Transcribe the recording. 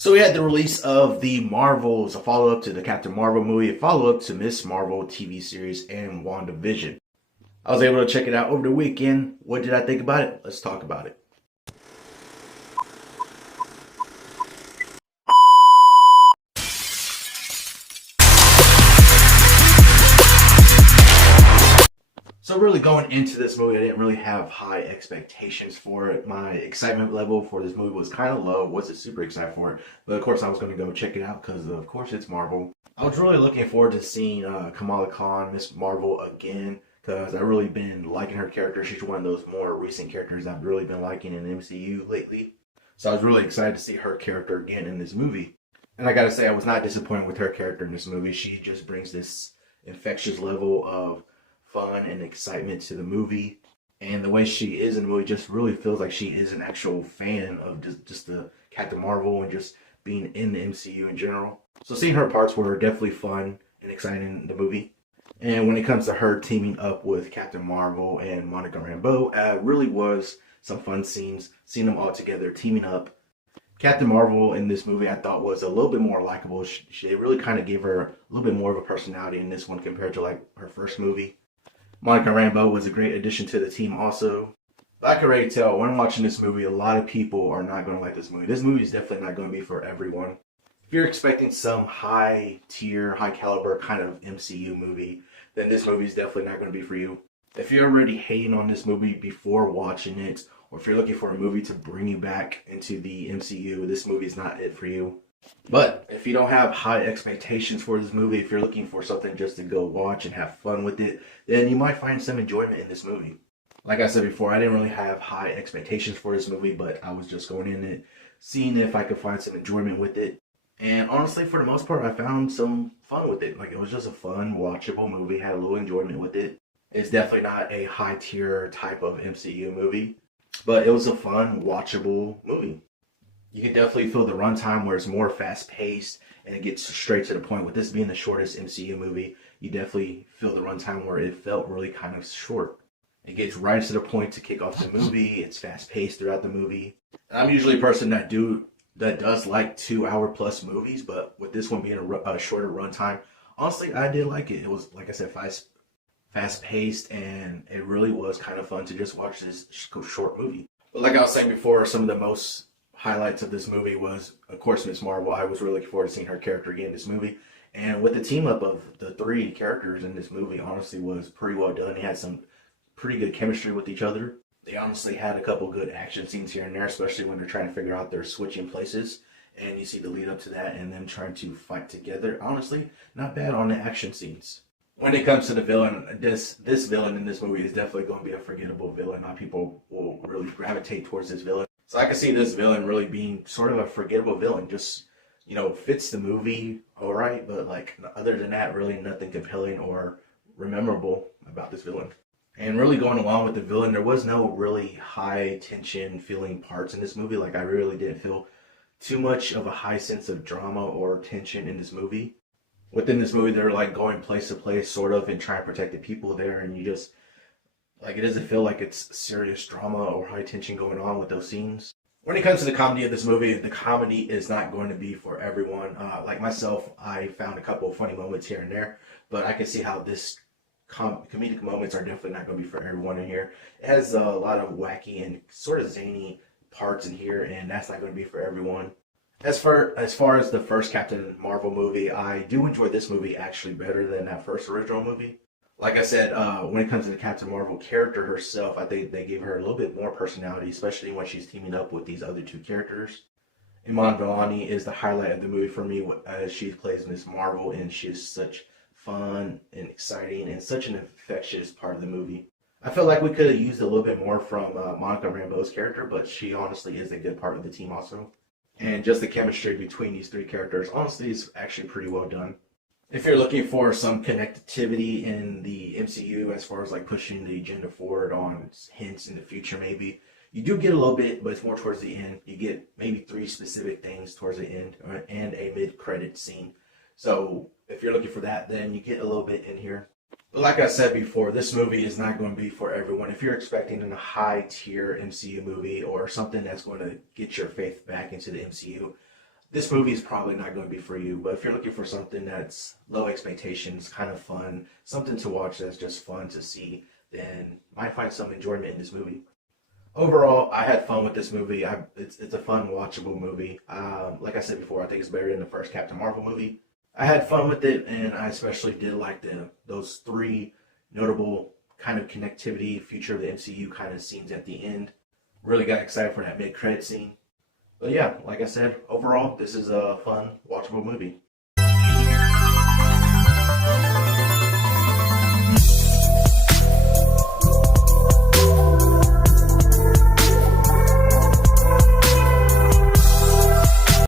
So we had the release of the Marvels, a follow-up to the Captain Marvel movie, a follow-up to Miss Marvel TV series, and WandaVision. I was able to check it out over the weekend. What did I think about it? Let's talk about it. So really going into this movie, I didn't really have high expectations for it. My excitement level for this movie was kind of low. Wasn't super excited for it. But of course I was going to go check it out because of course it's Marvel. I was really looking forward to seeing Kamala Khan, Miss Marvel again because I've really been liking her character. She's one of those more recent characters I've really been liking in the MCU lately. So I was really excited to see her character again in this movie. And I gotta say, I was not disappointed with her character in this movie. She just brings this infectious level of fun and excitement to the movie. And the way she is in the movie just really feels like she is an actual fan of just the Captain Marvel and just being in the MCU in general. So seeing her parts were definitely fun and exciting in the movie. And when it comes to her teaming up with Captain Marvel and Monica Rambeau, really was some fun scenes. Seeing them all together teaming up. Captain Marvel in this movie I thought was a little bit more likable. They really kind of gave her a little bit more of a personality in this one compared to like her first movie. Monica Rambeau was a great addition to the team also. But I can already tell when I'm watching this movie, a lot of people are not going to like this movie. This movie is definitely not going to be for everyone. If you're expecting some high tier, high caliber kind of MCU movie, then this movie is definitely not going to be for you. If you're already hating on this movie before watching it, or if you're looking for a movie to bring you back into the MCU, this movie is not it for you. But if you don't have high expectations for this movie, if you're looking for something just to go watch and have fun with it, then you might find some enjoyment in this movie. Like I said before, I didn't really have high expectations for this movie, but I was just going in it, seeing if I could find some enjoyment with it. And honestly, for the most part, I found some fun with it. Like, it was just a fun, watchable movie, had a little enjoyment with it. It's definitely not a high tier type of MCU movie, but it was a fun, watchable movie. You can definitely feel the runtime where it's more fast paced and it gets straight to the point. With this being the shortest MCU movie, you definitely feel the runtime where it felt really kind of short. It gets right to the point to kick off the movie. It's fast paced throughout the movie. And I'm usually a person that does like 2 hour plus movies, but with this one being a shorter runtime, honestly, I did like it. It was, like I said, fast paced, and it really was kind of fun to just watch this short movie. But like I was saying before, some of the most highlights of this movie was, of course, Miss Marvel. I was really looking forward to seeing her character again in this movie. And with the team up of the three characters in this movie, honestly, was pretty well done. They had some pretty good chemistry with each other. They honestly had a couple good action scenes here and there, especially when they're trying to figure out their switching places. And you see the lead up to that and them trying to fight together. Honestly, not bad on the action scenes. When it comes to the villain, this villain in this movie is definitely going to be a forgettable villain. A lot of people will really gravitate towards this villain. So I can see this villain really being sort of a forgettable villain. Just, fits the movie all right, but like other than that, really nothing compelling or memorable about this villain. And really going along with the villain, there was no really high tension feeling parts in this movie. Like I really didn't feel too much of a high sense of drama or tension in this movie. Within this movie, they're like going place to place sort of and trying to protect the people there, and you just like, it doesn't feel like it's serious drama or high tension going on with those scenes. When it comes to the comedy of this movie, the comedy is not going to be for everyone. Like myself, I found a couple of funny moments here and there, but I can see how this comedic moments are definitely not going to be for everyone in here. It has a lot of wacky and sort of zany parts in here, and that's not going to be for everyone. As far as the first Captain Marvel movie, I do enjoy this movie actually better than that first original movie. Like I said, when it comes to the Captain Marvel character herself, I think they gave her a little bit more personality, especially when she's teaming up with these other two characters. Iman Vellani is the highlight of the movie for me, as she plays Miss Marvel, and she is such fun and exciting and such an infectious part of the movie. I feel like we could have used a little bit more from Monica Rambeau's character, but she honestly is a good part of the team also. And just the chemistry between these three characters, honestly, is actually pretty well done. If you're looking for some connectivity in the MCU as far as like pushing the agenda forward on hints in the future, maybe you do get a little bit, but it's more towards the end. You get maybe three specific things towards the end and a mid-credit scene. So if you're looking for that, then you get a little bit in here. But like I said before, this movie is not going to be for everyone. If you're expecting a high-tier MCU movie or something that's going to get your faith back into the MCU, this movie is probably not going to be for you. But if you're looking for something that's low expectations, kind of fun, something to watch that's just fun to see, then you might find some enjoyment in this movie. Overall, I had fun with this movie. It's a fun, watchable movie. Like I said before, I think it's better than the first Captain Marvel movie. I had fun with it, and I especially did like those three notable kind of connectivity, future of the MCU kind of scenes at the end. Really got excited for that mid-credit scene. But yeah, like I said, overall, this is a fun, watchable movie.